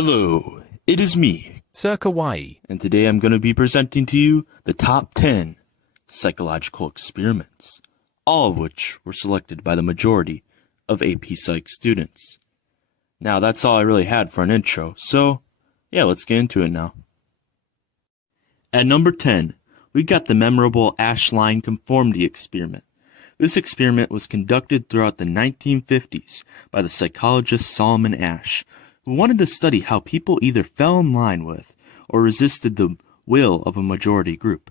Hello, it is me, Circa Y, and today I'm going to be presenting to you the top 10 psychological experiments, all of which were selected by the majority of AP Psych students. Now, that's all I really had for an intro, so yeah, let's get into it now. At number 10, we got the memorable Asch line conformity experiment. This experiment was conducted throughout the 1950s by the psychologist Solomon Asch, who wanted to study how people either fell in line with or resisted the will of a majority group.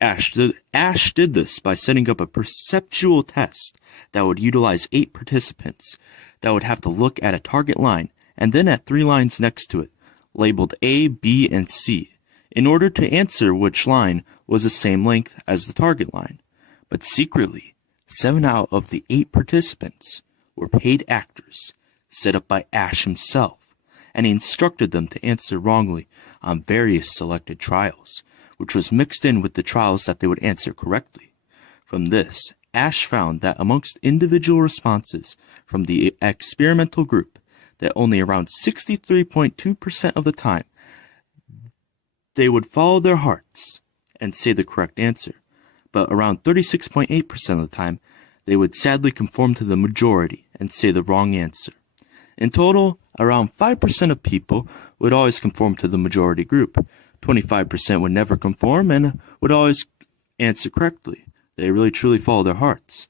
Asch did this by setting up a perceptual test that would utilize 8 participants that would have to look at a target line and then at 3 lines next to it, labeled A, B, and C, in order to answer which line was the same length as the target line. But secretly, 7 out of the 8 participants were paid actors set up by Asch himself, and he instructed them to answer wrongly on various selected trials, which was mixed in with the trials that they would answer correctly. From this, Asch found that amongst individual responses from the experimental group, that only around 63.2% of the time they would follow their hearts and say the correct answer, but around 36.8% of the time they would sadly conform to the majority and say the wrong answer. In total, around 5% of people would always conform to the majority group. 25% would never conform and would always answer correctly. They really truly follow their hearts.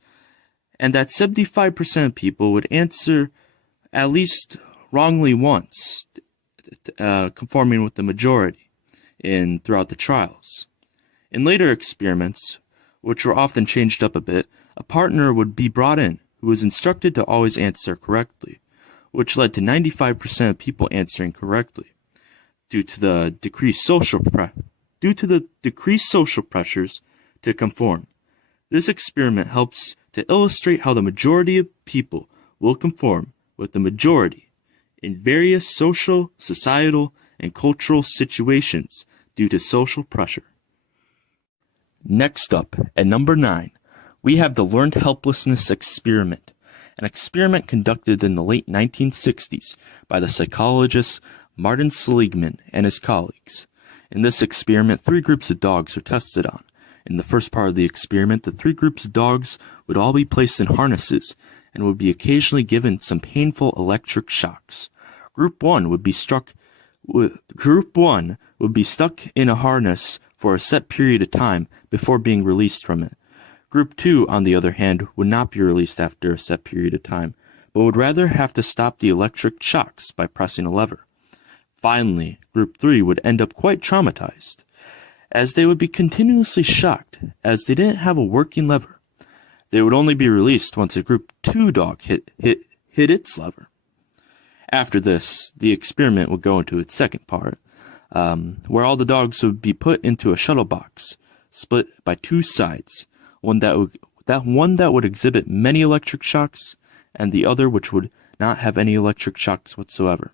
And that 75% of people would answer at least wrongly once, conforming with the majority throughout the trials. In later experiments, which were often changed up a bit, a partner would be brought in who was instructed to always answer correctly, which led to 95% of people answering correctly. Due to the decreased social pressures to conform. This experiment helps to illustrate how the majority of people will conform with the majority in various social, societal, and cultural situations due to social pressure. Next up, at number 9, we have the learned helplessness experiment, an experiment conducted in the late 1960s by the psychologist Martin Seligman and his colleagues. In this experiment, 3 groups of dogs were tested on. In the first part of the experiment, the 3 groups of dogs would all be placed in harnesses and would be occasionally given some painful electric shocks. Group 1 would be stuck in a harness for a set period of time before being released from it. Group 2, on the other hand, would not be released after a set period of time, but would rather have to stop the electric shocks by pressing a lever. Finally, Group 3 would end up quite traumatized, as they would be continuously shocked as they didn't have a working lever. They would only be released once a Group 2 dog hit its lever. After this, the experiment would go into its second part, where all the dogs would be put into a shuttle box, split by 2 sides, one that would exhibit many electric shocks, and the other which would not have any electric shocks whatsoever.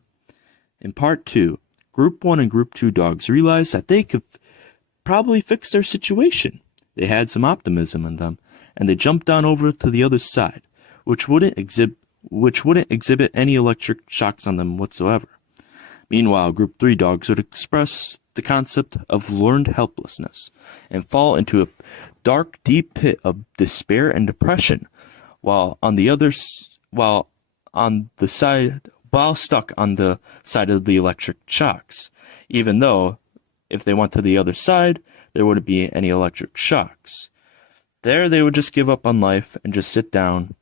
In part 2, Group 1 and Group 2 dogs realized that they could probably fix their situation. They had some optimism in them, and they jumped on over to the other side, which wouldn't exhibit any electric shocks on them whatsoever. Meanwhile, Group 3 dogs would express the concept of learned helplessness and fall into a dark, deep pit of despair and depression, while stuck on the side of the electric shocks, even though if they went to the other side, there wouldn't be any electric shocks. There they would just give up on life and just sit down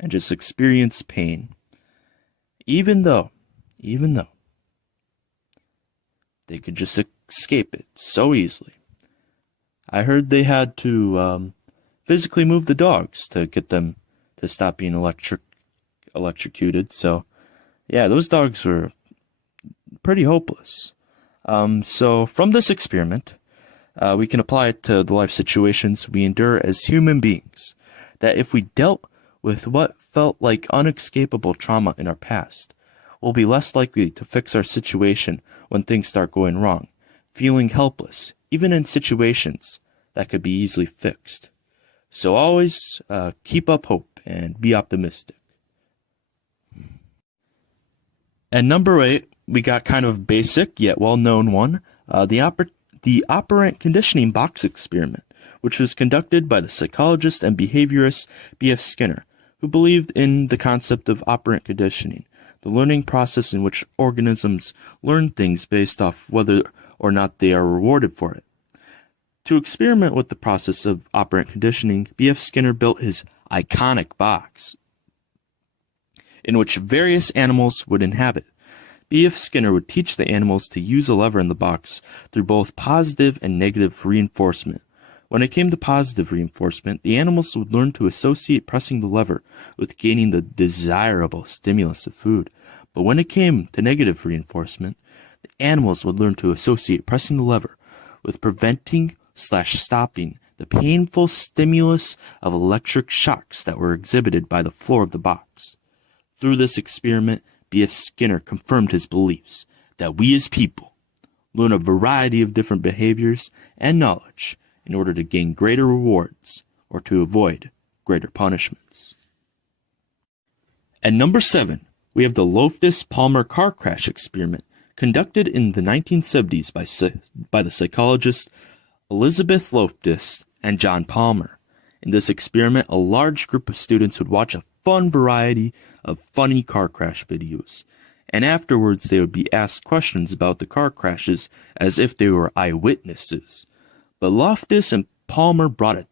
and just experience pain, even though they could just escape it so easily. I heard they had to physically move the dogs to get them to stop being electrocuted. So, yeah, those dogs were pretty hopeless. So from this experiment, we can apply it to the life situations we endure as human beings. That if we dealt with what felt like unescapable trauma in our past, we'll be less likely to fix our situation when things start going wrong, feeling helpless, even in situations that could be easily fixed. So always keep up hope and be optimistic. At number 8, we got kind of basic yet well-known one, the operant conditioning box experiment, which was conducted by the psychologist and behaviorist B.F. Skinner, who believed in the concept of operant conditioning, the learning process in which organisms learn things based off whether or not they are rewarded for it. To experiment with the process of operant conditioning, B.F. Skinner built his iconic box, in which various animals would inhabit. B.F. Skinner would teach the animals to use a lever in the box through both positive and negative reinforcement. When it came to positive reinforcement, the animals would learn to associate pressing the lever with gaining the desirable stimulus of food. But when it came to negative reinforcement, the animals would learn to associate pressing the lever with preventing/stopping the painful stimulus of electric shocks that were exhibited by the floor of the box. Through this experiment, B.F. Skinner confirmed his beliefs that we as people learn a variety of different behaviors and knowledge in order to gain greater rewards or to avoid greater punishments. At number 7, we have the Loftus-Palmer car crash experiment conducted in the 1970s by the psychologists Elizabeth Loftus and John Palmer. In this experiment, a large group of students would watch a fun variety of funny car crash videos, and afterwards they would be asked questions about the car crashes as if they were eyewitnesses. But Loftus and Palmer brought a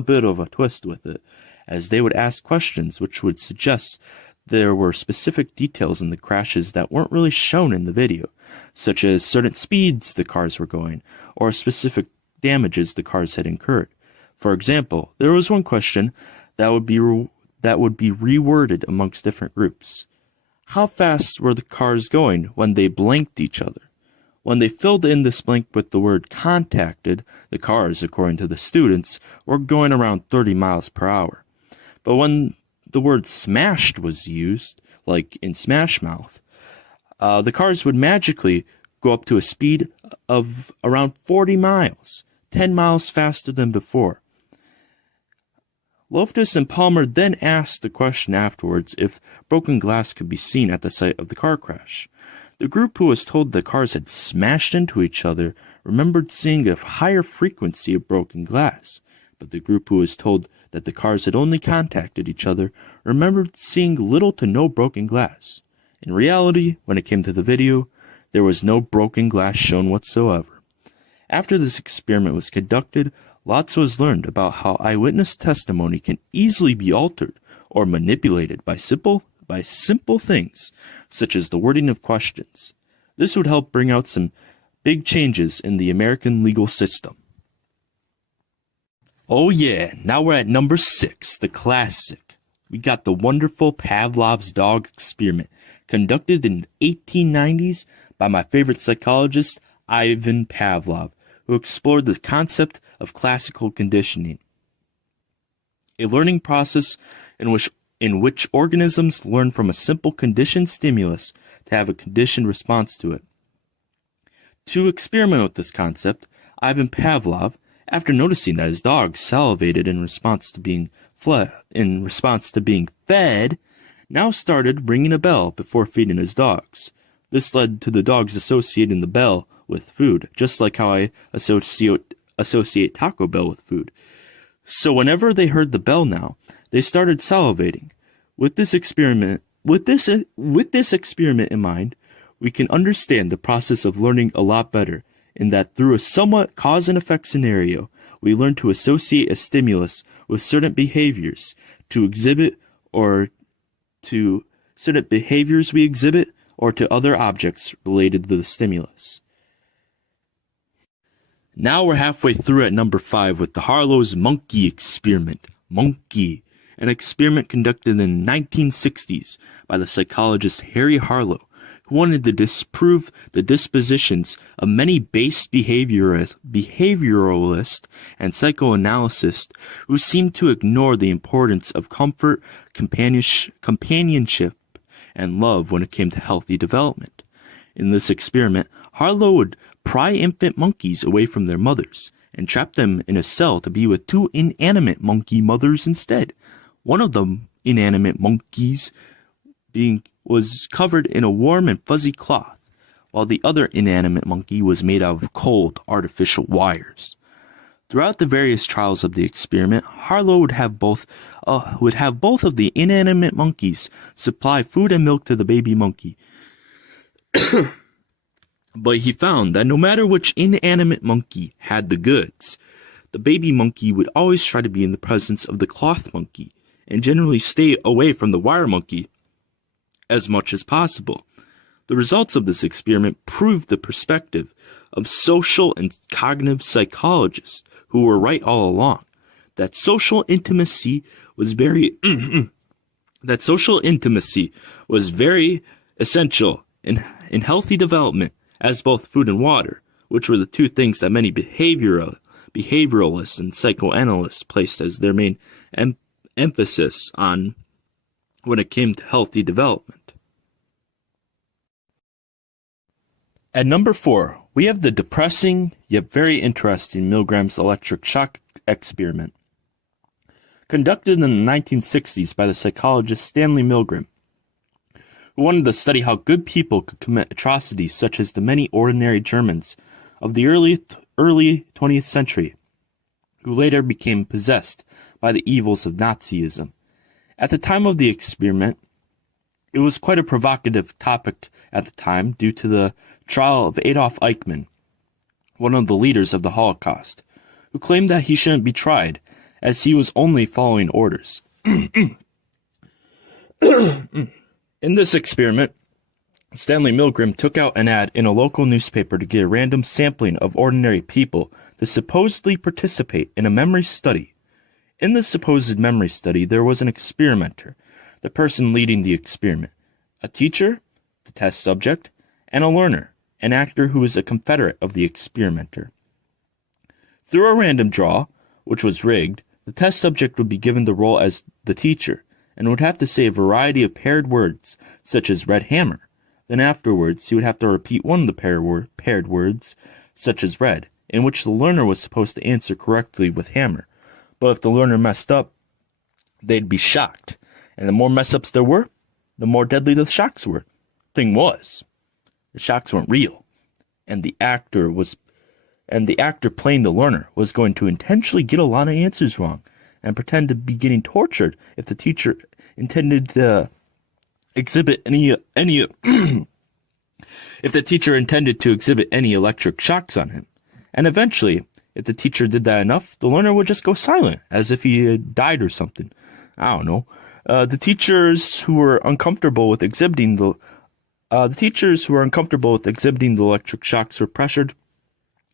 bit of a twist with it, as they would ask questions which would suggest there were specific details in the crashes that weren't really shown in the video, such as certain speeds the cars were going, or specific damages the cars had incurred. For example, there was one question that would be reworded amongst different groups. How fast were the cars going when they blanked each other? When they filled in this blank with the word contacted, the cars, according to the students, were going around 30 miles per hour. But when the word smashed was used, like in Smash Mouth, the cars would magically go up to a speed of around 40 miles, 10 miles faster than before. Loftus and Palmer then asked the question afterwards if broken glass could be seen at the site of the car crash. The group who was told the cars had smashed into each other remembered seeing a higher frequency of broken glass, but the group who was told that the cars had only contacted each other remembered seeing little to no broken glass. In reality, when it came to the video, there was no broken glass shown whatsoever. After this experiment was conducted, lots was learned about how eyewitness testimony can easily be altered or manipulated by simple things, such as the wording of questions. This would help bring out some big changes in the American legal system. Oh yeah, now we're at number 6, the classic. We got the wonderful Pavlov's dog experiment, conducted in the 1890s by my favorite psychologist, Ivan Pavlov, who explored the concept of classical conditioning, a learning process in which organisms learn from a simple conditioned stimulus to have a conditioned response to it. To experiment with this concept, Ivan Pavlov, after noticing that his dog salivated in response to being fed, now started ringing a bell before feeding his dogs. This led to the dogs associating the bell with food, just like how I associate Taco Bell with food. So whenever they heard the bell now, they started salivating. With this experiment in mind, we can understand the process of learning a lot better, in that through a somewhat cause and effect scenario, we learn to associate a stimulus with certain behaviors certain behaviors we exhibit, or to other objects related to the stimulus. Now we're halfway through at number 5 with the Harlow's monkey experiment. Monkey, an experiment conducted in the 1960s by the psychologist Harry Harlow, who wanted to disprove the dispositions of many base behavioralists and psychoanalysts who seemed to ignore the importance of comfort, companionship, and love when it came to healthy development. In this experiment, Harlow would pry infant monkeys away from their mothers and trap them in a cell to be with 2 inanimate monkey mothers instead. One of the inanimate monkeys was covered in a warm and fuzzy cloth, while the other inanimate monkey was made out of cold, artificial wires. Throughout the various trials of the experiment, Harlow would have both of the inanimate monkeys supply food and milk to the baby monkey. But he found that no matter which inanimate monkey had the goods, the baby monkey would always try to be in the presence of the cloth monkey, and generally stay away from the wire monkey as much as possible. The results of this experiment proved the perspective of social and cognitive psychologists who were right all along, that social intimacy was very essential in healthy development as both food and water, which were the two things that many behavioralists and psychoanalysts placed as their main emphasis on when it came to healthy development. At number 4, we have the depressing yet very interesting Milgram's electric shock experiment, conducted in the 1960s by the psychologist Stanley Milgram, who wanted to study how good people could commit atrocities such as the many ordinary Germans of the early 20th century, who later became possessed by the evils of Nazism. At the time of the experiment, it was quite a provocative topic at the time due to the trial of Adolf Eichmann, one of the leaders of the Holocaust, who claimed that he shouldn't be tried as he was only following orders. In this experiment, Stanley Milgram took out an ad in a local newspaper to get a random sampling of ordinary people to supposedly participate in a memory study. In the supposed memory study, there was an experimenter, the person leading the experiment, a teacher, the test subject, and a learner, an actor who was a confederate of the experimenter. Through a random draw, which was rigged, the test subject would be given the role as the teacher, and would have to say a variety of paired words, such as red hammer. Then afterwards, he would have to repeat one of the paired words, such as red, in which the learner was supposed to answer correctly with hammer. But if the learner messed up, they'd be shocked. And the more mess-ups there were, the more deadly the shocks were. Thing was, the shocks weren't real. And the actor playing the learner was going to intentionally get a lot of answers wrong and pretend to be getting tortured if the teacher intended to exhibit any electric shocks on him. And eventually, if the teacher did that enough, the learner would just go silent, as if he had died or something. I don't know. The teachers who were uncomfortable with exhibiting the electric shocks were pressured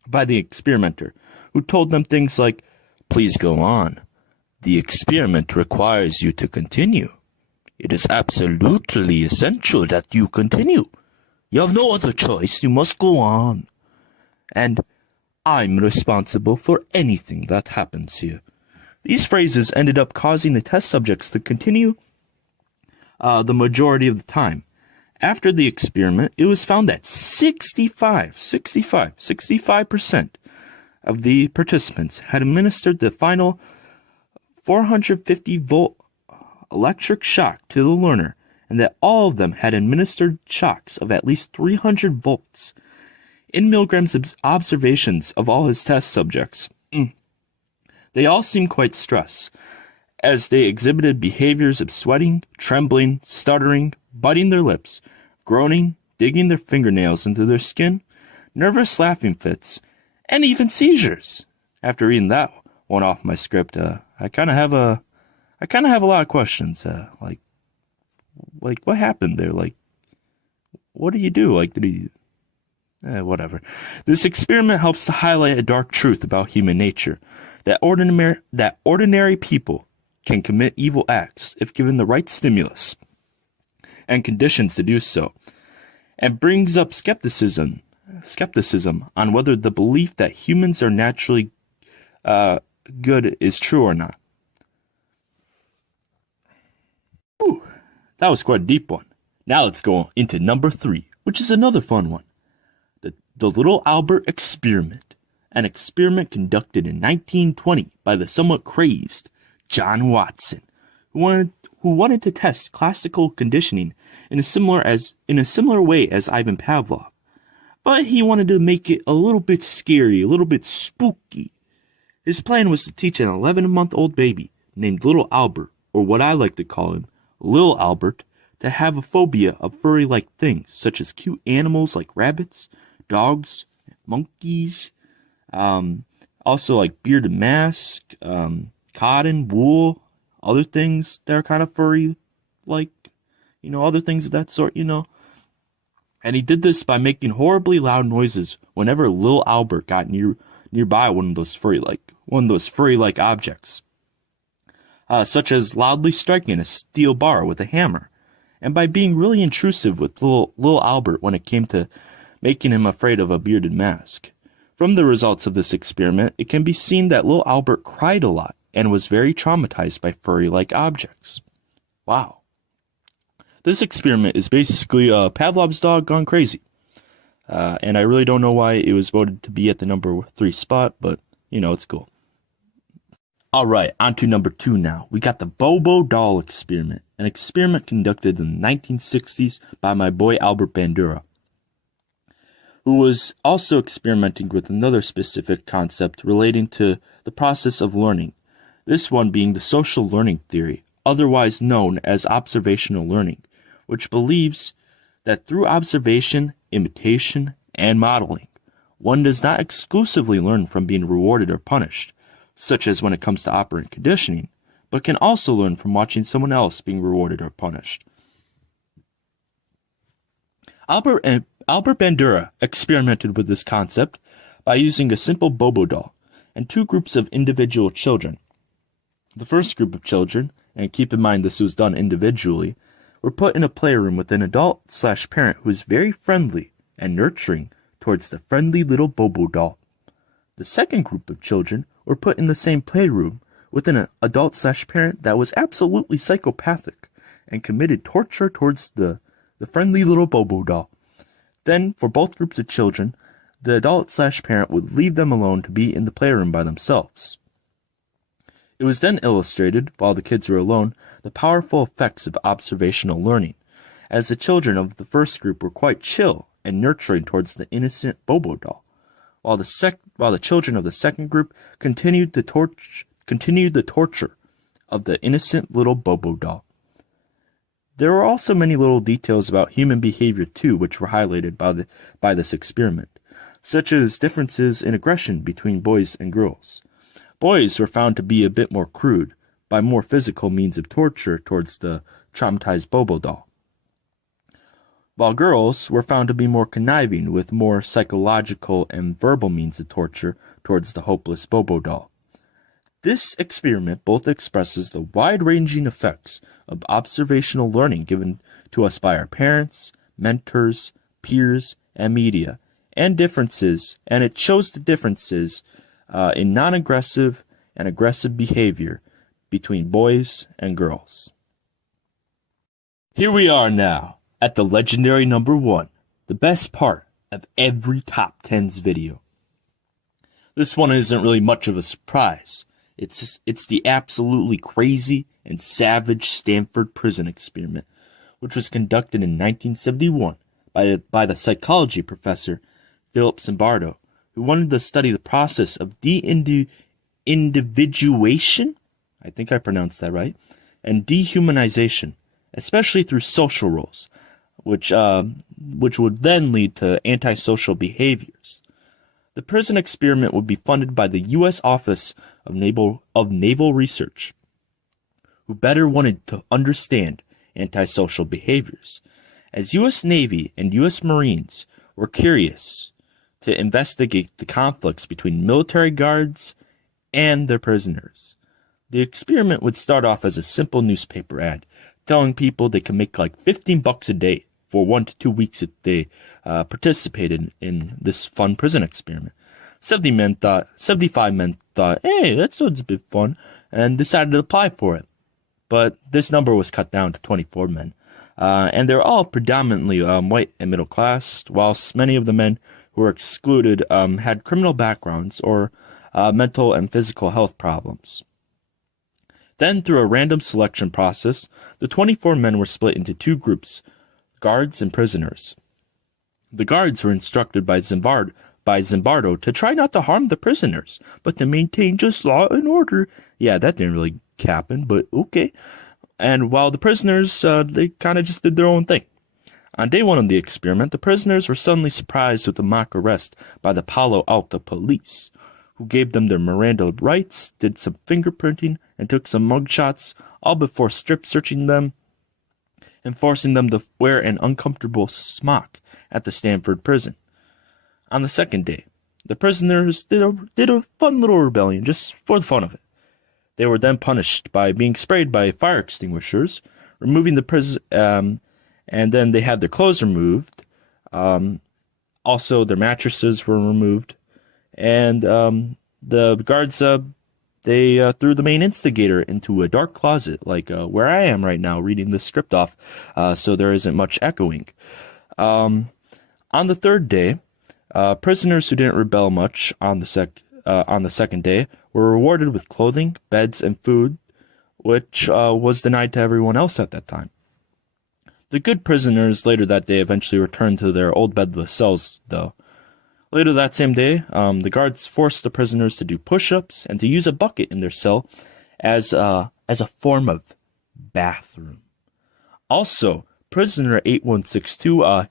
by the experimenter, who told them things like, "Please go on. The experiment requires you to continue. It is absolutely essential that you continue. You have no other choice. You must go on. And I'm responsible for anything that happens here." These phrases ended up causing the test subjects to continue the majority of the time. After the experiment, it was found that 65% of the participants had administered the final 450-volt electric shock to the learner, and that all of them had administered shocks of at least 300 volts. In Milgram's observations of all his test subjects, they all seemed quite stressed, as they exhibited behaviors of sweating, trembling, stuttering, biting their lips, groaning, digging their fingernails into their skin, nervous laughing fits, and even seizures. After reading that one off my script, I kind of have a lot of questions. Like what happened there? Like, what did you do? Like, did he? Whatever. This experiment helps to highlight a dark truth about human nature, that ordinary people can commit evil acts if given the right stimulus and conditions to do so, and brings up skepticism on whether the belief that humans are naturally good is true or not. Whew, that was quite a deep one. Now let's go into number 3, which is another fun one. The Little Albert Experiment, an experiment conducted in 1920 by the somewhat crazed John Watson, who who wanted to test classical conditioning in a similar way as Ivan Pavlov. But he wanted to make it a little bit scary, a little bit spooky. His plan was to teach an 11-month-old baby named Little Albert, or what I like to call him, Lil Albert, to have a phobia of furry-like things, such as cute animals like rabbits, dogs, monkeys, also like bearded mask, cotton, wool, other things that are kind of furry-like, other things of that sort, And he did this by making horribly loud noises whenever Lil Albert got nearby one of those furry-like objects, such as loudly striking a steel bar with a hammer, and by being really intrusive with Lil Albert when it came to making him afraid of a bearded mask. From the results of this experiment, it can be seen that Lil Albert cried a lot and was very traumatized by furry-like objects. Wow. This experiment is basically Pavlov's dog gone crazy. And I really don't know why it was voted to be at the number 3 spot, but, it's cool. Alright, on to number 2 now. We got the Bobo Doll experiment, an experiment conducted in the 1960s by my boy Albert Bandura, who was also experimenting with another specific concept relating to the process of learning, this one being the social learning theory, otherwise known as observational learning, which believes that through observation, imitation, and modeling, one does not exclusively learn from being rewarded or punished, such as when it comes to operant conditioning, but can also learn from watching someone else being rewarded or punished. Albert Bandura experimented with this concept by using a simple Bobo doll and 2 groups of individual children. The first group of children, and keep in mind this was done individually, were put in a playroom with an adult/parent who is very friendly and nurturing towards the friendly little Bobo doll. The second group of children were put in the same playroom with an adult/parent that was absolutely psychopathic and committed torture towards the friendly little Bobo doll. Then, for both groups of children, the adult/parent would leave them alone to be in the playroom by themselves. It was then illustrated, while the kids were alone, the powerful effects of observational learning, as the children of the first group were quite chill and nurturing towards the innocent Bobo doll, while the children of the second group continued the torture of the innocent little Bobo doll. There were also many little details about human behavior too, which were highlighted by this experiment, such as differences in aggression between boys and girls. Boys were found to be a bit more crude, by more physical means of torture towards the traumatized Bobo doll, while girls were found to be more conniving with more psychological and verbal means of torture towards the hopeless Bobo doll. This experiment both expresses the wide-ranging effects of observational learning given to us by our parents, mentors, peers, and media, and it shows the differences in non-aggressive and aggressive behavior between boys and girls. Here we are now, at the legendary number 1, the best part of every Top 10s video. This one isn't really much of a surprise. It's the absolutely crazy and savage Stanford prison experiment, which was conducted in 1971 by the psychology professor Philip Zimbardo, who wanted to study the process of de-individuation, I think I pronounced that right, and dehumanization, especially through social roles, which would then lead to antisocial behaviors. The prison experiment would be funded by the U.S. Office of Naval Research, who better wanted to understand antisocial behaviors, as U.S. Navy and U.S. Marines were curious to investigate the conflicts between military guards and their prisoners. The experiment would start off as a simple newspaper ad, telling people they could make like $15 a day for 1 to 2 weeks if they participated in this fun prison experiment. 75 men thought, hey, that sounds a bit fun, and decided to apply for it. But this number was cut down to 24 men, and they're all predominantly white and middle class, whilst many of the men who were excluded had criminal backgrounds or mental and physical health problems. Then, through a random selection process, the 24 men were split into two groups, guards and prisoners. The guards were instructed by Zimbardo to try not to harm the prisoners, but to maintain just law and order. Yeah, that didn't really happen, but okay. And while the prisoners, they kind of just did their own thing. On day one of the experiment, the prisoners were suddenly surprised with a mock arrest by the Palo Alto police, who gave them their Miranda rights, did some fingerprinting, and took some mugshots, all before strip-searching them and forcing them to wear an uncomfortable smock at the Stanford prison. On the second day, the prisoners did a fun little rebellion just for the fun of it. They were then punished by being sprayed by fire extinguishers, removing the prison, and then they had their clothes removed. Also, their mattresses were removed, and the guards they threw the main instigator into a dark closet, like where I am right now, reading this script off, so there isn't much echoing. On the third day, prisoners who didn't rebel much on the second day were rewarded with clothing, beds, and food, which was denied to everyone else at that time. The good prisoners later that day eventually returned to their old bedless cells, though. Later that same day, the guards forced the prisoners to do push-ups and to use a bucket in their cell as a form of bathroom. Also, prisoner 8162,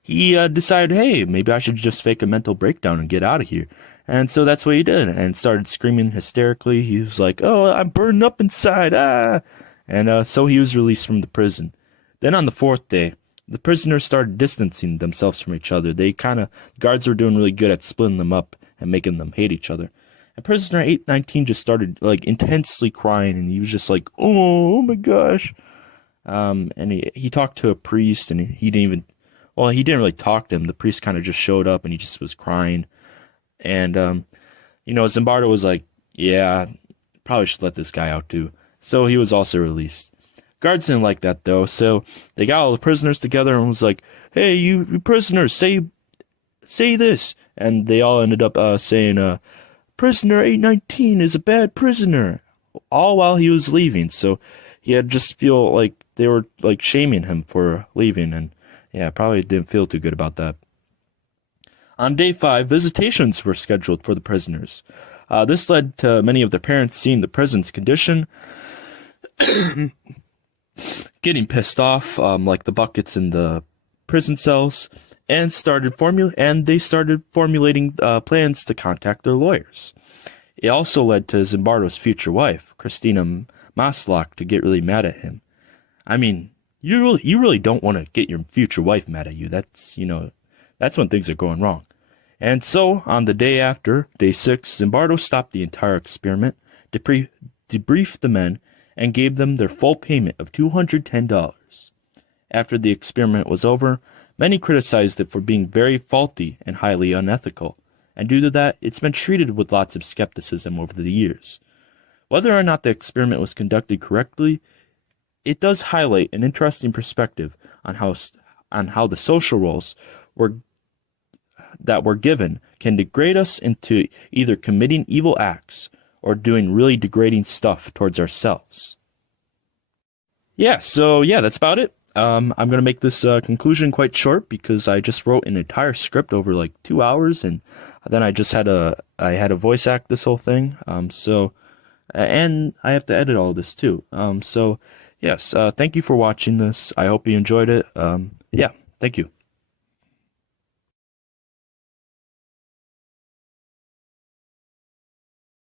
he decided, hey, maybe I should just fake a mental breakdown and get out of here. And so that's what he did, and started screaming hysterically. He was like, oh, I'm burning up inside, ah! And so he was released from the prison. Then on the fourth day, the prisoners started distancing themselves from each other. Guards were doing really good at splitting them up and making them hate each other. And prisoner 819 just started, intensely crying, and he was just like, oh my gosh. And he talked to a priest, and he didn't really talk to him. The priest kind of just showed up, and he just was crying. And, Zimbardo was like, yeah, probably should let this guy out too. So he was also released. Guards didn't like that, though, so they got all the prisoners together and was like, hey, you prisoners, say this. And they all ended up saying, prisoner 819 is a bad prisoner, all while he was leaving. So he had just feel like they were, shaming him for leaving, and, yeah, probably didn't feel too good about that. On day 5, visitations were scheduled for the prisoners. This led to many of their parents seeing the prison's condition, getting pissed off, like the buckets in the prison cells, and they started formulating plans to contact their lawyers. It also led to Zimbardo's future wife, Christina Maslach, to get really mad at him. I mean, you really don't want to get your future wife mad at you. That's when things are going wrong. And so, on the day after, day 6, Zimbardo stopped the entire experiment, debriefed the men, and gave them their full payment of $210. After the experiment was over, many criticized it for being very faulty and highly unethical, and due to that, it's been treated with lots of skepticism over the years. Whether or not the experiment was conducted correctly, it does highlight an interesting perspective on how the social roles that were given can degrade us into either committing evil acts or doing really degrading stuff towards ourselves. So that's about it. I'm going to make this conclusion quite short because I just wrote an entire script over 2 hours, and then I had a voice act this whole thing. And I have to edit all this too. Thank you for watching this. I hope you enjoyed it. Thank you.